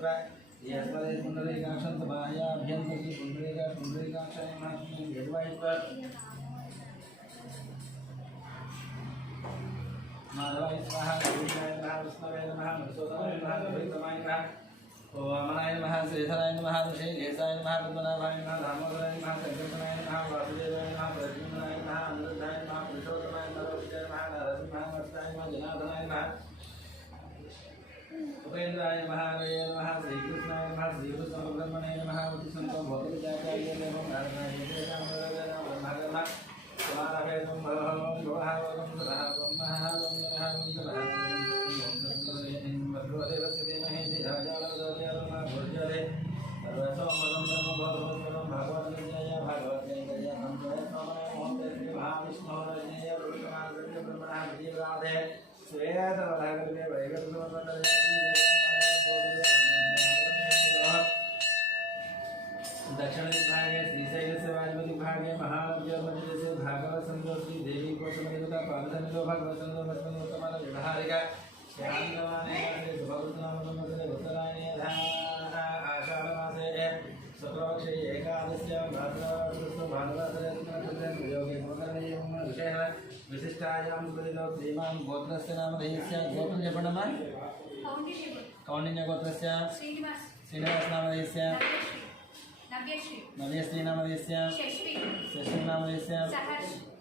यस्मदे पुंडरीकाक्षं समाह्याभ्यन्तरि पुंडरीकाक्षाय महात्म्यं यद्वैश्व माधवाय स्वाहा गोविन्दाय नमः विष्णवे नमः मधुसूदनाय नमः गोविन्दमाय नमः वामनाय नमः श्रीधराय नमः ऋषिकेशाय नमः पद्मनाभाय नमः दामोदराय नमः संकीर्तनाय नमः वासुदेवाय नमः प्रद्युम्नाय नमः अनिरुद्धाय नमः पुरुषोत्तमाय नमः नरसिंहाय नमः नरसिंहाय नमः जनार्दनाय नमः उपेन्द्राय नमः हरये नमः श्रीकृष्णाय नमः श्रीकृष्णपरब्रह्मणे नमः उत्सन्तो भौतिकजाचार्य देवं नारायणाय देवं नमः स्वाहावेदं भवहवं भवहवं सदाहवं महाहवं जनहवं सदाहवं भद्रदेवस्य धीमहि धियाजालदोदयर्मा भुर्जरे सर्वसोमदं ब्रह्मभोधवस्वरं भगवद्गीताया भगवद्गीताया मन्त्रय सोमय मोहते श्री महाविष्णोरजय पुरुषमागर्य ब्रह्मणः विजयराधे श्वेतवधागर्गे वैगर्भमण्डले दक्षिण विभागे श्रीशैल से वाजपति भागे महानद्य मध्य से भागवत संतोषी देवी कोशमेरुका पादधनिलो भगवत संतो भस्मोत्तमान व्यवहारिका श्यामवाने सुभवृतनामसंवत्सरे उत्तरायणे आषाढ़ मासे शुक्लपक्षे एकादश्यां भाद्रपदस्य भानुवासरे योगे मोदनयं विषयः विशिष्टायां सुपदितो श्रीमान् गोत्रस्य नाम देयस्य गोत्रं जपणमा कौण्डिन्य गोत्रस्य श्रीनिवास नाम देयस्य नव्यश्री नाम देयस्य शशि नाम देयस्य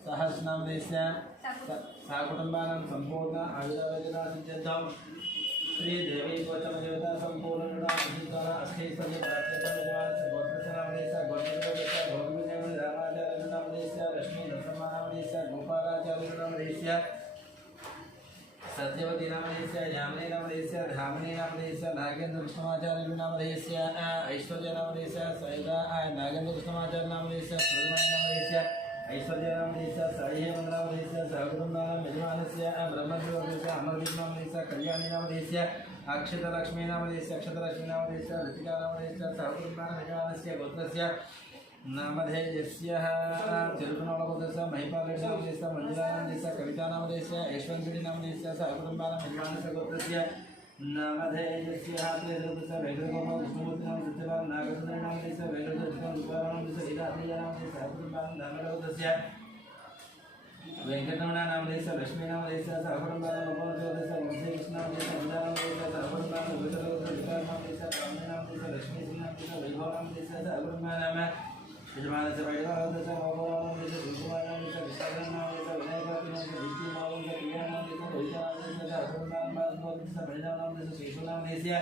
सहर्ष नाम देयस्य सहकुटुम्बानां संपूर्ण आयुर्वेदा सिद्ध्यर्थं श्री देवी गौतम देवता संपूर्ण अस्थैस्तन्य प्राप्यस्य गोत्रस्य नाम देयस्य गोत्रस्य भोगविजय रामाचार्य नाम देयस्य लक्ष्मी नरसिंह नाम देयस्य गोपालाचार्य नाम देयस्य सत्यवती नाम देयस्य यामिनी नाम देयस्य धामिनी नाम देयस्य नागेन्द्र कृष्णमाचार्य नाम देयस्य ऐश्वर्य नाम देयस्य सैदा नागेन्द्र कृष्णमाचार्य नाम देयस्य सुब्रह्मण्य नाम देयस्य ऐश्वर्य नाम देयस्य साईहेम नाम देयस्य सहकुटुम्बानां यजमानस्य ब्रह्मदेव देयस्य अमरदीप नाम देयस्य कल्याणी नाम देयस्य अक्षतलक्ष्मी नाम देयस्य अक्षतलक्ष्मी नाम देयस्य ऋतिका नाम देयस्य सहकुटुम्बानां यजमानस्य गोत्रस्य नामधेयस्य तिरुपनोळगोत्रस्य महिपालरेड्डी नाम देयस्य मंजुला नाम देयस्य कविता नाम देयस्य यशवंतरेड्डी नाम देयस्य सहकुटुम्बानां यजमानस्य गोत्रस्य नामधेयस्य हातेरुपस्य वेंकटगोपाल कृष्णमूर्ति नाम सत्यपाल नागसुंदरी नाम देयस्य वेंकटदर्शन रूपाराम नाम देयस्य लीलाप्रिया नाम देयस्य सहकुटुम्बानां धामरावतस्य वेंकटरमण नाम देयस्य लक्ष्मी नाम देयस्य सहकुटुम्बानां गोपालदेवस्य वंशीकृष्ण नाम देयस्य वृंदा नाम देयस्य सहकुटुम्बानां गोविंददेवस्य विकास नाम देयस्य ब्राह्मणी नाम देयस्य लक्ष्मी सिंह नाम देयस्य वैभव नाम देयस्य सहकुटुम्बानां यजमानस्य वैभवस्य वैभव नाम देयस्य सुकुमार नाम देयस्य विशाखा नाम देयस्य विनायकपति नाम देयस्य दीप्ति नाम देयस्य प्रिया नाम देयस्य कविता नाम देयस्य सहकुटुम्बानां बालदेवस्य परिणय नाम देयस्य श्रीशु नाम देयस्य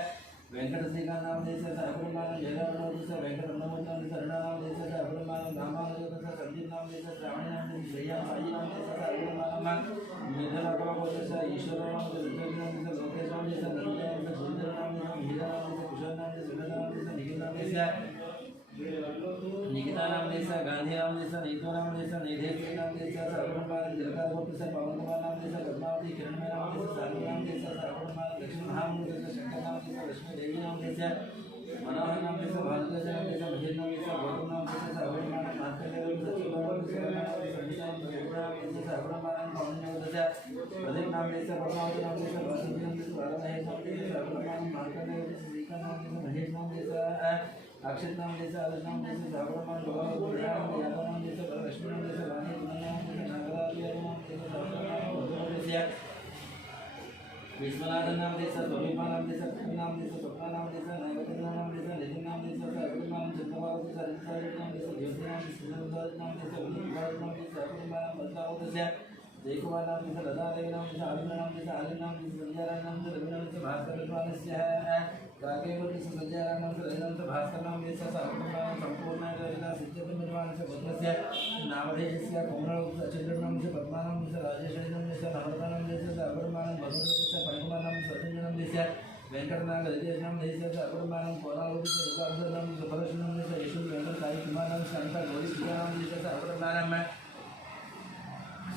वेंकटश्रीकांत नाम देयस्य सहकुटुम्बानां जयराम नाम देयस्य वेंकटरमणमूर्ति नाम देयस्य अरुणा नाम देयस्य सहकुटुम्बानां रामानुजस्य संदीप नाम देयस्य श्रावणी नाम देयस्य श्रेया साई नाम देयस्य सहकुटुम्बानां मेघनाकरस्य ईश्वर नाम देयस्य विजय नाम देयस्य लोकेश नाम देयस्य नंदन नाम देयस्य सुंदर नाम देयस्य मीरा नाम देयस्य कुशल नाम देयस्य सुमेधा नाम देयस्य निखिल नाम देयस्य निकिता नाम देयस्य गांधी नाम देयस्य नीतो नाम देयस्य निधेश्वरी नाम देयस्य सहकुटुम्बानां जलका गोत्रस्य पवन कुमार नाम देयस्य पद्मावती किरणमय नाम देयस्य साधु नाम देयस्य सहकुटुम्बानां लक्ष्मी महामूर्ति देयस्य शंकर नाम देयस्य लक्ष्मी देवी नाम देयस्य मनोहर नाम देयस्य भारद्वाज नाम देयस्य महेश नाम देयस्य गौतम नाम देयस्य सहकुटुम्बानां मार्कंडेय सचिव नाम देयस्य संगीता नाम देयस्य सहकुटुम्बानां कौण्डिन्य देयस्य प्रदीप नाम देयस्य पद्मावती नाम देयस्य वासुदेव नाम देयस्य राधामहेश नाम देयस्य सहकुटुम्बानां मार्कंडेय देयस्य श्रीकांत नाम देयस्य महेश नाम देयस्य अक्षत नाम देयस्य आदर्श नाम देयस्य सहकुटुम्बानां गोपाल यादव नाम देयस्य लक्ष्मी नाम देयस्य वाणी नाम देयस्य नागराज्य नाम देयस्य सहकुटुम्बानां देयस्य विश्वनाथन नाम देयस्य स्वरूपा नाम देयस्य लक्ष्मी नाम देयस्य स्वप्ना नाम देयस्य नैवेद्य नाम देयस्य नितिन नाम देयस्य सहकुटुम्बानां चंद्रबाबू सरिता नाम देयस्य ज्योति नाम देयस्य सुंदर नाम देयस्य विनीत नाम देयस्य सहकुटुम्बानां बदलावतस्य जयकुमार नाम देयस्य लता देवी नाम देयस्य आलिम नाम देयस्य आलिम नाम देयस्य संजय नाम देयस्य रवि नाम देयस्य भास्कर विद्वानस्य गागेव देयस्य संजय नाम देयस्य रवि नाम देयस्य भास्कर नाम देयस्य सहकुटुम्बानां संपूर्ण योजना सिद्ध्यर्थं निर्माणस्य गोत्रस्य नामधेयस्य कोमल चंद्र नाम देयस्य पद्मा नाम देयस्य राजेश्वरी नाम देयस्य नम्रता नाम देयस्य सहकुटुम्बानां वसुदेवस्य परिकुमार नाम देयस्य सत्येंद्र नाम देयस्य वेंकटनाग ललितेश नाम देयस्य सहकुटुम्बानां कोणालोकस्य एकादश नाम देयस्य परश नाम देयस्य यशु वेंकट साई कुमार नाम शांता गौरी प्रिया नाम देयस्य सहकुटुम्बानां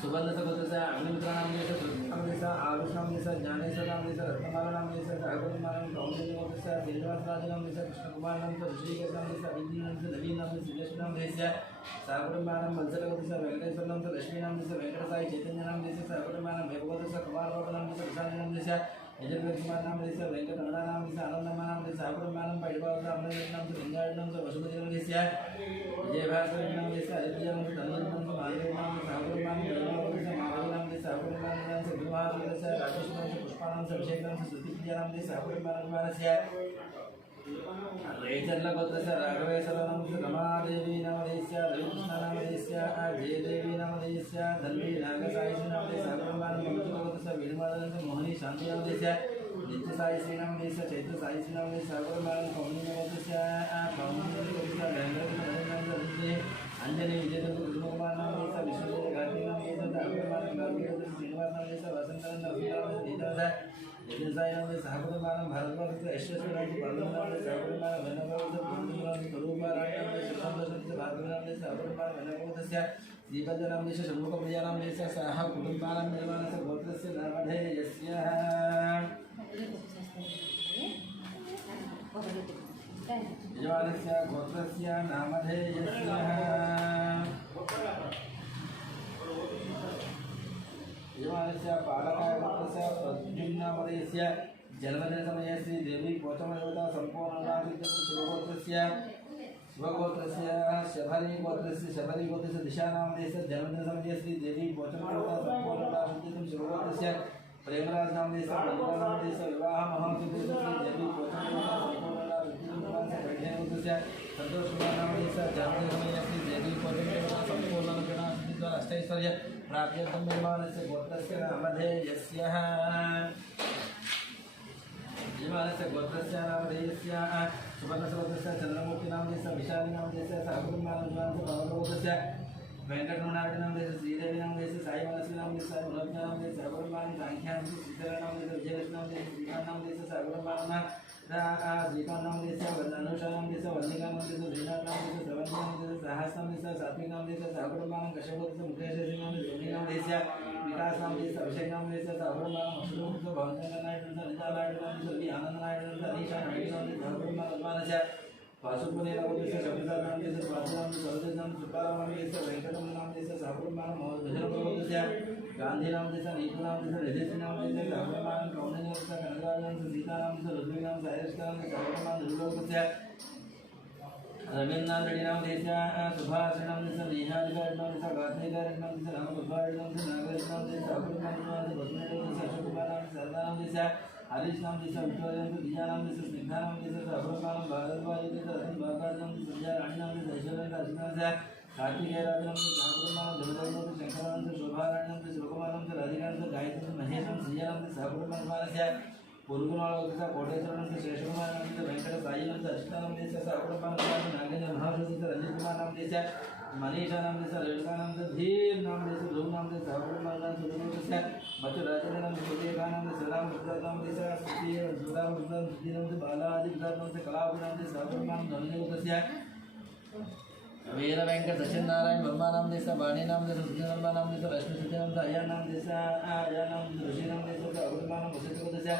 सुवर्ण सगोत्रस्य अग्निमित्र नाम देयस्य नाम देयस्य आरुष नाम देयस्य ज्ञानेश्वर नाम देयस्य रत्नमाला नाम देयस्य सहकुटुम्बानां कौण्डिन्य गोत्रस्य श्रीनिवास राज नाम देयस्य कृष्णकुमार नाम देयस्य ऋषिकेश नाम देयस्य अभिज्ञ नाम देयस्य नवीन नाम देयस्य सिद्धेश्वर नाम देयस्य सहकुटुम्बानां वत्सल गोत्रस्य वेंकटेश्वर नाम देयस्य लक्ष्मी नाम देयस्य वेंकट साई चैतन्य नाम देयस्य सहकुटुम्बानां वैभव गोत्रस्य कुमार बाबा नाम देयस्य विशाल नाम देयस्य यजमान नाम देश वेंकटरमण नाम देश आनंदम नाम देश साकुरमानम परिवार नाम देश लिंगायतम वसुदेव देश जय भास्कर नाम देश आदित्य नाम धनुष नाम महादेव नाम साकुरमान परिवार देश महादेव नाम देश साकुरमान नाम से विवाह देश राजेश नाम से पुष्पानाम से अभिषेक नाम से स्तुति नाम देश साकुरमान कुमारस्य रेचल्ल गोत्र से राघवेश्वर नाम से रमादेवी नाम देश रविकृष्ण नाम देश जयदेवी नाम देश धन्वी नागसाई नाम देश साकुरमान मंगल गोत्र से वीरमादन से मोहनी शांति नाम देश नित्य साई श्री नाम देश चैत्र साई श्री नाम देश साकुरमान कौनी नाम देश कौनी गोत्र से गंगा नाम से अंजनी विजय कुमार नाम देश विष्णु कार्तिक नाम देश साकुरमान गांधी गोत्र श्रीनिवास नाम देश वसंत नाम देश साई नाम देश साकुरमान भारत से ऐश्वर्य नाम नाम देश साकुरमान वनगोत्र नाम स्वरूप नाम देश सुखंद से भार्गव नाम देश साकुरमान वनगोत्र से दीपज नाम देश षण्मुख प्रिया नाम देश सह कुटुंबानां निर्माण से गोत्र से नामधेयस्य यजमानस्य गोत्रस्य नामधेयस्य यजमानस्य पालकाय गोत्रस्य प्रद्युम्नामधेयस्य जन्मदिन समये श्री देवी गौतमदेवता संपूर्णनामस्य शिवगोत्रस्य शबरी गोत्रस्य दिशानामधेयस्य जन्मदिन समये श्री देवी गौतमदेवता संपूर्णनामस्य शिवगोत्रस्य प्रेमराज नामधेयस्य मंगलानामधेयस्य विवाह महोत्सवस्य श्री देवी गौतमदेवता संपूर्णनामस्य संतोष कुमार नामधेयस्य जन्मदिन समये श्री देवी गौतमदेवता संपूर्णनामस्य अष्टैश्वर्य प्राप्त्यर्थं निर्माणस्य गोत्रस्य नामधेयस्य यजमानस्य गोत्रस्य नामधेयस्य सुवर्णसरोत्रस्य चंद्रमूर्ति नामधेयस्य विशाली नामधेयस्य साकुरमानस्य भवगोत्रस्य वेंकटरमणार्य नामधेयस्य श्रीदेवी नामधेयस्य साई मनसी नामधेयस्य गुणज्ञा नामधेयस्य साकुरमान सांख्यान सीतारा नामधेयस्य विजयलक्ष्मी नामधेयस्य श्रीकांत नामधेयस्य साकुरमान श्रीकांत नामधेयस्य अनुषा नामधेयस्य वल्लिका नामधेयस्य श्रीनाथ नामधेयस्य श्रवण नामधेयस्य साहस नामधेयस्य सात्विक नामधेयस्य साकुरमान कश्यपगोत्रस्य मुकेश नामधेयस्य धोनी नामधेयस्य विकास नामधेयस्य अभिषेक नामधेयस्य साकुरमान मशरूमस्य भवनचंद्र नायक नामधेयस्य नायक नामधेयस्य आनंद नायक नामधेयस्य अनीशा नायक नामधेयस्य साकुरमान उस्मानस्य वासुपुनी नामधेयस्य शब्दसार नामधेयस्य स्वाति नामधेयस्य सरोज नाम सुपारा नामधेयस्य वेंकटम नामधेयस्य साकुरमान भजनगोत्रस्य गांधी नामधेयस्य नीतू नामधेयस्य रजत नामधेयस्य साकुरमान कौंडिन्य नामधेयस्य कनकराज नामधेयस्य सीता नामधेयस्य रुद्री नामधेयस्य आयष्का नामधेयस्य साकुरमान दुर्गोत्रस्य रवींद्रनाथ रेड्डी नामधेयस्य सुभाष नामधेयस्य नीहालिका नामधेयस्य गात्रीका नामधेयस्य रामगोपाल नामधेयस्य नागेश नामधेयस्य साकुरमान नामधेयस्य बसुनेश नामधेयस्य अशोक कुमार नामधेयस्य सरदा नामधेयस्य हरीश नामधेयस्य विक्टोरिया नामधेयस्य दिया नामधेयस्य स्निग्धा नामधेयस्य साकुरमान भारद्वाज नामधेयस्य रतन भारद्वाज नामधेयस्य संजय रानी नामधेयस्य ऐश्वर्या नामधेयस्य कार्तिकेय राज नामधेयस्य साकुरमान धनुधर नामधेयस्य शंकर नामधेयस्य शोभा रानी नामधेयस्य शिवकुमार नामधेयस्य राधिका नामधेयस्य गायत्री महेश नामधेयस्य सिया नामधेयस्य साकुरमान कुमारस्य पुरुगुणाल गोत्रस्य कोटेश्वर नामधेयस्य शेषकुमार नामधेयस्य वेंकट साई नामधेयस्य अच्युता नामधेयस्य साकुरमान कुमारस्य नागेंद्र महाशोधस्य रंजित कुमार नामधेयस्य मनीषा नामधेयस्य रेणुका नामधेयस्य धीर नामधेयस्य ध्रुव नामधेयस्य साकुरमान सुरगोत्रस्य बच्चू राजेंद्र नामधेयस्य सूर्यका नामधेयस्य राम गुजरात नामधेयस्य सुधीर सुदाम गुजरात सुधीर नामधेयस्य बालाजी गुजरात नामधेयस्य कलावती नामधेयस्य साकुरमान धनुगोत्रस्य वीर वेंकट सचिन वर्मा नामधेयस्य वाणी नामधेयस्य सुधीर नामधेयस्य रश्मि सुधीर नामधेयस्य अय्या नामधेयस्य अय्या नामधेयस्य ऋषि नामधेयस्य अग्रमान वशिष्ठ गोत्रस्य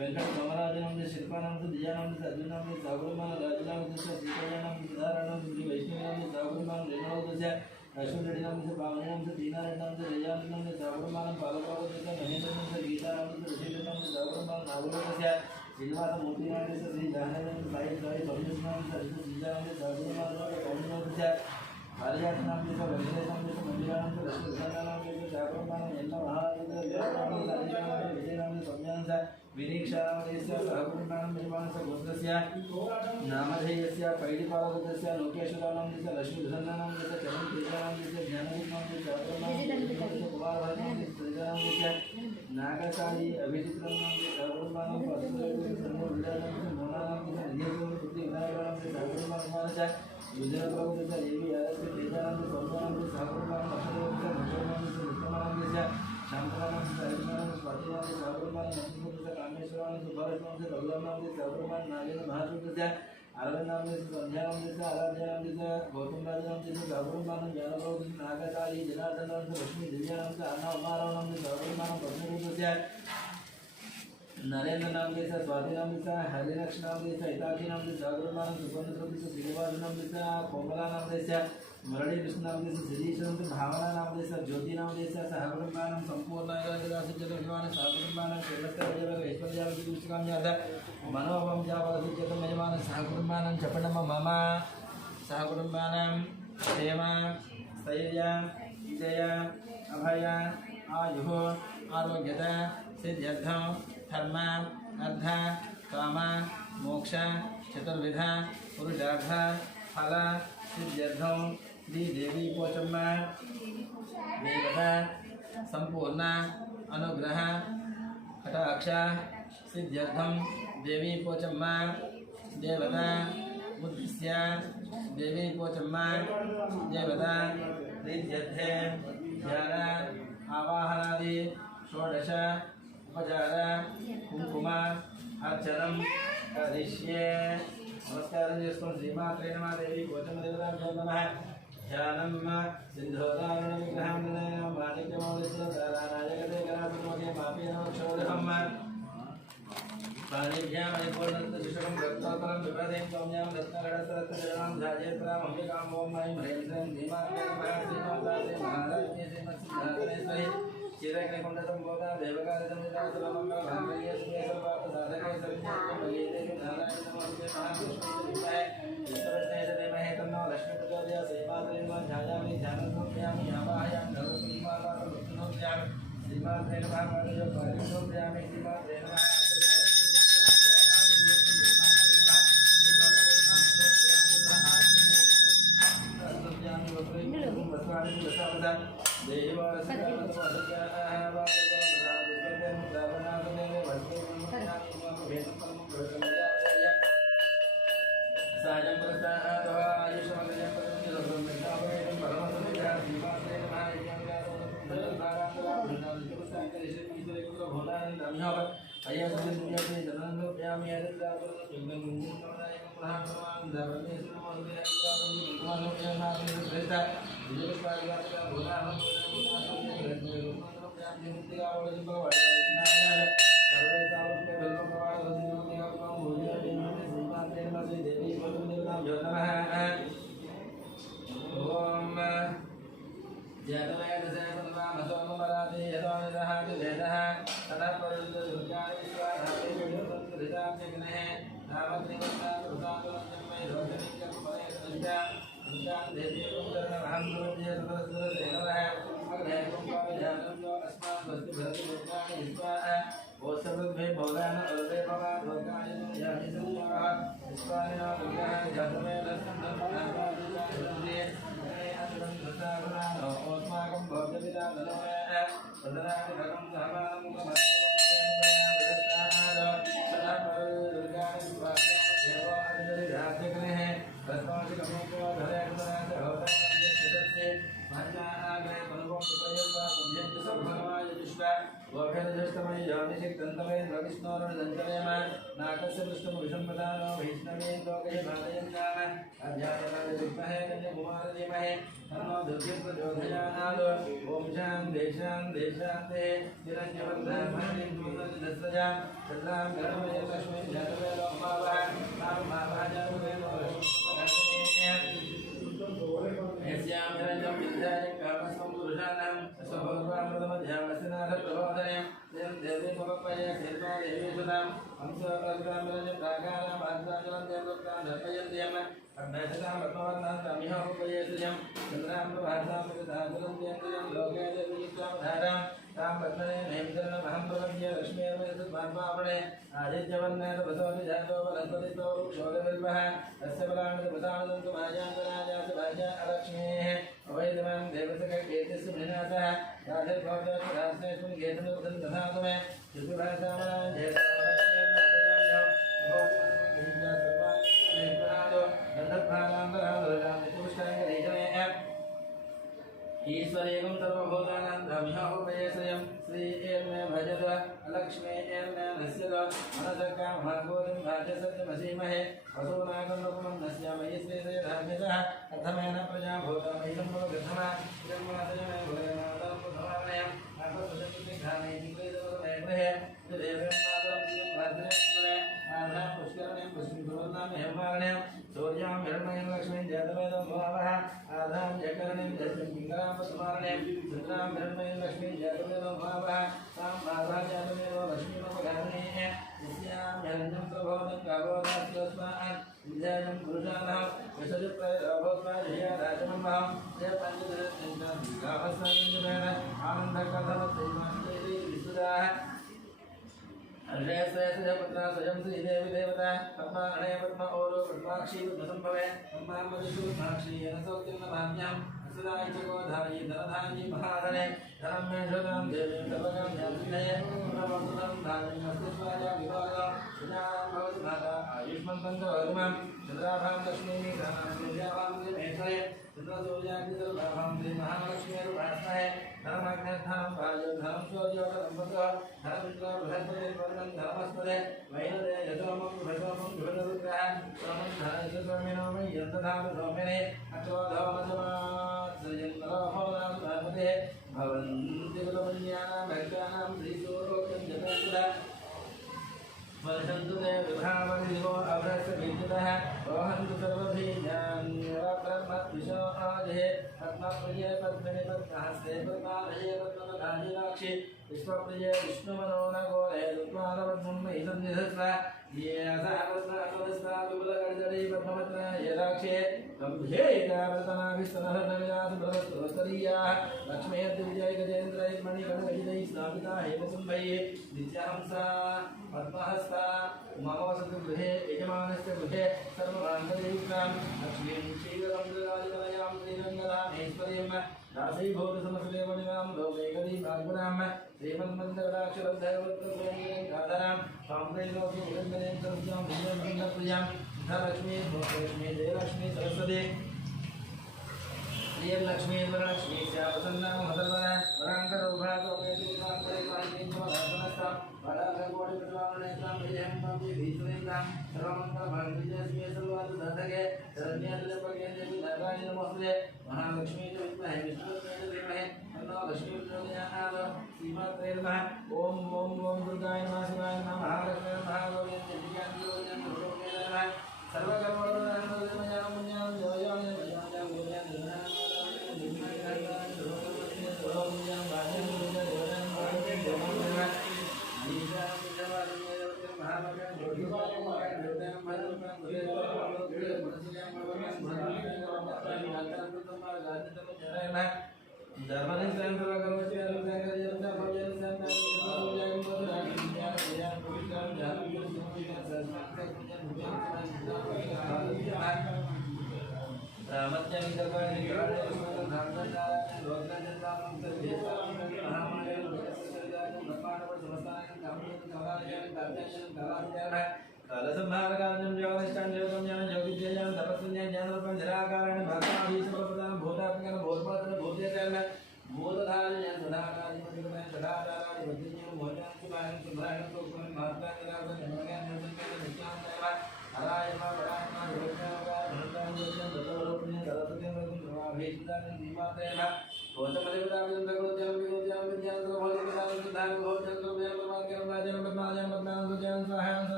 वेंकट कमराज नामधेयस्य शिल्पा नामधेयस्य दिया नामधेयस्य अर्जुन नामधेयस्य साकुरमान राजू नामधेयस्य सीताया नामधेयस्य सुधारा नामधेयस्य वैष्णवी नामधेयस्य साकुरमान रेणुका गोत्रस्य अश्विन रेड्डी नामधेयस्य पावनी नामधेयस्य दीना रेड्डी नामधेयस्य रेजान नामधेयस्य साकुरमान पालका गोत्रस्य महेंद्र नामधेयस्य गीता नामधेयस्य ऋषि नामधेयस्य साकुरमान नागुल गोत्रस्य श्रीनिवास मूर्ति नामधेयस्य श्री जानकी साई साई पवित्र नामधेयस्य अजित सीता नामधेयस्य साकुरमान कौंडिन्य गोत्रस्य हरियात नामधेयस्य वेंकटेश नामधेयस्य मंदिरा नामधेयस्य लक्ष्मी सुधारा नामधेयस्य साकुरमान यल्ल महाराज विजय नामधेयस्य संज्ञानस्य विनीक्षा नामधेयस्य साकुरमान निर्माणस्य गोत्रस्य नामधेयस्य पैडिपाल गोत्रस्य लोकेश्वर नामधेयस्य लक्ष्मी सुधारा नामधेयस्य चरण तेजा नामधेयस्य ज्ञानरूप नामधेयस्य साकुरमान कुमार नामधेयस्य तेजा नामधेयस्य नागसाई अभिजित नामधेयस्य साकुरमान पार्श्वदेव संगम विद्या नामधेयस्य मोना नामधेयस्य निधेश्वर पुत्री विनायक नामधेयस्य साकुरमान कुमारस्य गुजरात गोत्रस्य देवी आरस्य तेजा नामधेयस्य सोमना नामधेयस्य साकुरमान अक्षरस्य भूषण नामधेयस्य उत्तम नामधेयस्य शांतरा नामधेयस्य हरिश्चंद्र नामधेयस्य स्वाति नामधेयस्य साकुरमान नरसिंहस्य कामेश्वर नामधेयस्य सुभाष नामधेयस्य रघुराम नामधेयस्य साकुरमान नागेंद्र महाशोधस्य अरविंद नामधेयस्य संध्या नामधेयस्य आराध्या नामधेयस्य गौतम राज नामधेयस्य साकुरमान ज्ञानप्रभु नागकाली जनार्दन नामधेयस्य लक्ष्मी दिव्या नामधेयस्य अन्ना उमाराव नामधेयस्य साकुरमान पद्मरूपस्य नरेंद्र नामधेयस्य स्वाति नामधेयस्य हरिलक्ष नामधेयस्य हिताक्षी नामधेयस्य साकुरमान सुपर्ण नामधेयस्य श्रीनिवास नामधेयस्य कोमला नामधेयस्य मुरली कृष्ण नामधेयस्य श्रीश नामधेयस्य भावना नामधेयस्य ज्योति नामधेयस्य साकुरमान संपूर्ण साकुरमान मनोभं जापदुच्यतं यजमानं सहकुटुम्बानां चपण्डम मम सहकुटुम्बानां क्षेम स्थैर्य विजय अभय आयुः आरोग्यता सिद्ध्यर्थं धर्म अर्थ काम मोक्ष चतुर्विध पुरुषार्थ फल सिद्ध्यर्थं श्री देवी पोचम्म देवता संपूर्ण अनुग्रह कटाक्ष सिद्ध्यर्थं देवी पोचम्म देवता उद्दिश्य देवी पोचम्म देवता प्रीत्यर्थे ध्यान आवाहनादि षोडश उपचार कुंकुम अर्चनं करिष्ये। नमस्कारं చేసుకోండి శ్రీమాత్రే నమః దేవి పోచమ్మ దేవతాభ్యో నమః ధ్యానం సిద్ధోదారణ విగ్రహం మాణిక్యమౌళిశ్వరాజగతే కరాపతిమగే మాపేన క్షోధం పాణిభ్యాం పరిపూర్ణశిషకం రక్తోత్తరం విప్రదేం సౌమ్యాం రత్నగడసరత్నజనాం ధ్యాయేత్రాం అంబికాం ఓం ఐం హ్రీం శ్రీం ధీమాత్రే నమః శ్రీమాతాదే మహారాజ్ఞే శ్రీమత్సిద్ధాత్మనేశ్వరి చిరగ్నికుండతం బోధ దేవకారితం విలాసమంగళ భాంగయ్య సుఖేశ్వరపాత సాధకే సవిజ్ఞానమయేదేవి నారాయణ నమస్తే మహాకృష్ణేశ్వర విద్మహే ఈశ్వరస్నేహ ధీమహి తన్నో లక్ష్మీ ప్రచోదయాత్ శ్రీమాత్రే నమః ధ్యాయామి ధ్యానం సమర్పయామి ఆవాహయామి ధర్మశ్రీమాతాం వృత్తినోద్యామి శ్రీమాత్రే నమః పాదయో పారిశోద్యామి శ్రీమాత్రే నమః ईश्वरेकं सर्वभूतानां ब्रह्मोपयेशयं श्री एर्मे भजत लक्ष्मी एर्मे नस्यत अनसक्कां भागवतं भाजसत्यमसीमहे वसुनाकं लोकमं नस्यामहि श्रीसे धार्मिकः अथमेन प्रजा भूतमैनं प्रथमा जन्मादयमे भूयनादं प्रथमामयम् आत्मसुजन्तिघ्राणे निवेदवमे गृहे देवं मातं दिवं भद्रे आधा पुष्करणीं पुष्पितुर्नां हेमारणीं सूर्यां हिरण्मयं लक्ष्मीं जयतवेदं भावः आधां जयकरणीं जयं पिङ्गलां पद्मारणीं चन्द्रां हिरण्मयं लक्ष्मीं जयतवेदं भावः तां आधा जयतवेदं लक्ष्मीं नमगामिनीः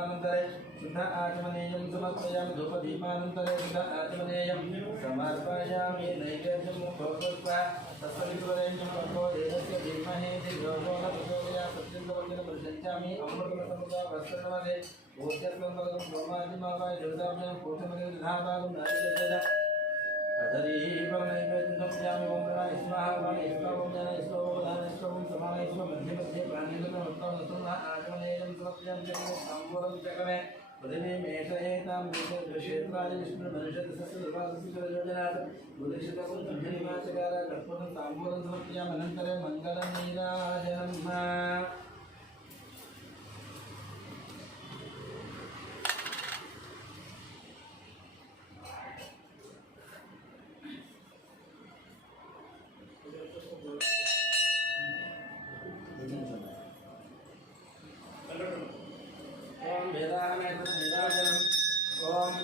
धूपदीपानन्तरे शुद्ध आचमनेयं समर्पयामि धूपदीपानन्तरे शुद्ध आचमनेयं समर्पयामि नैवेद्यं भोक्त्वा तस्सवितुर्वरेण्यं भर्गो देवस्य धीमहि धियो यो न प्रचोदयात् सत्यं वचनं प्रशंसामि अमृतमसमुदा वस्त्रनमते भूत्यस्तं भगवं ब्रह्मादिमावाय देवताभ्यां कोटिमगे विधातागं नारिकेतः अधरीवं नैवेद्यं समर्पयामि ओम प्रणय स्वाहा वाणि स्वाहा ओम जन स्वाहा ओम दान स्वाहा ओम समानय स्वाहा मध्ये मध्ये प्राणिगतं उत्तमं आचमनेयं समर्पयामि ताम्बूलं चक्रमे पृथिवी मेषयेतां क्षेत्राय विष्णुर्मनुष्यतसस्यदुर्वासुचरयोजनात् उदिक्षितं धन्यनिवाचकार कर्पूरं ताम्बूलं समर्पयामि अनन्तरे मङ्गलनीराजनम् ओम वेदाहमेत निराजनम् ओम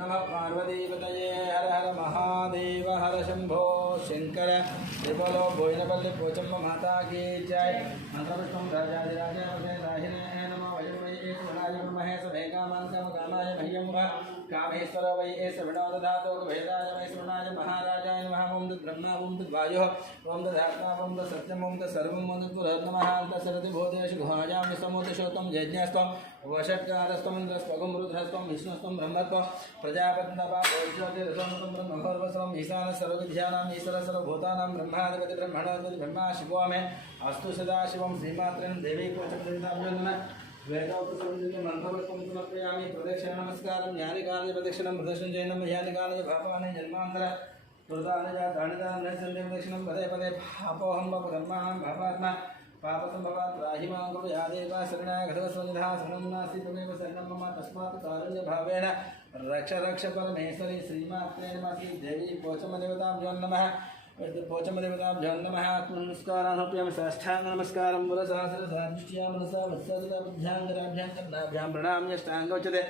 नमः पार्वतीपतये हर हर महादेव हर शंभो शंकर त्रिपलो बोयनपल्ली पोचम्म माता की जय मंत्रपुष्पं राजाधिराज राहिने नमः वज्रवै एकवणाय महेश भेगामान कामकामाय मह्यं कामेश्वर वै एष विनोदधातो भेदाय वै श्रवणाय महाराजाय नमः ओम ब्रह्मा ओम वायुः ओम धाता ओम सत्यम ओम सर्वं ओम पुरर्नमः सरति भूतेषु घोजां समुदशोतं यज्ञस्त्वं वषट्कारस्त्वं इन्द्रस्त्वं रुद्रस्त्वं विष्णुस्त्वं ब्रह्मत्वं प्रजापतिनवा ज्योतिरसोमतं ब्रह्मभर्वस्वं ईशान सर्वविद्यानाम् ईश्वर सर्वभूतानां ब्रह्माधिपति ब्रह्मणाधिपति ब्रह्मा शिवो मे अस्तु सदाशिवं श्रीमात्रं देवी कोचप्रदाभ्यो वेदोक्तसंयुक्तं मंत्रपुष्पं समर्पयामि प्रदक्षिण नमस्कारं ज्ञानिकानि प्रदक्षिणं प्रदक्षिणं जैनं यानिकानि पापानि जन्मान्तर कृतानि दानिदानं प्रदक्षिणं पदे पदे पापोऽहं पापकर्माहं पापात्मा पापसंभवात् राहिमां कुरु या देवा शरणाय गतवस्वनिधा शरणं नास्ति त्वमेव शरणं मम तस्मात् कारुण्यभावेन रक्ष रक्ष परमेश्वरी श्रीमात्रे नमः श्री देवी पोचमदेवताभ्यो नमः पोचमदेवताभ्यो नमः नमस्कारान् समर्पयामि साष्टाङ्ग नमस्कारं वरसहस्रसादृष्ट्या मनसा वत्सरभ्यां कर्णाभ्यां प्रणाम्य अष्टाङ्गोच्यते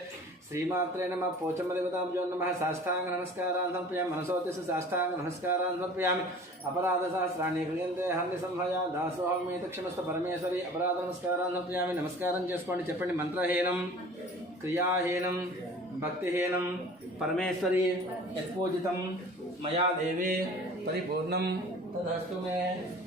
श्रीमात्रे नमः पोचमदेवताभ्यो नमः साष्टाङ्ग नमस्कारान् समर्पयामि मनसोऽतिष्ठ साष्टाङ्ग नमस्कारान् समर्पयामि अपराधसहस्राणि क्रियन्ते हन्निसंहया दासोऽहमेतक्षमस्थ परमेश्वरी अपराध नमस्कारान् समर्पयामि नमस्कारं చేసుకోండి చెప్పండి మంత్రహీనం క్రియాహీనం భక్తిహీనం परमेश्वरी यत्पूजितं मया देवी परिपूर्णं तदस्तु मे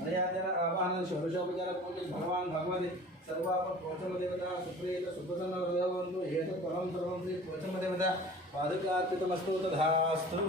मर्यादया आवाहनं षोडशोपचार पूजित भगवान् भगवती सर्वापपोचमदेवता सुप्रीत सुप्रसन्न हृदयवन्तु हेतु परं सर्वं श्री पोचमदेवता पादुकार्पितमस्तु तथास्तु।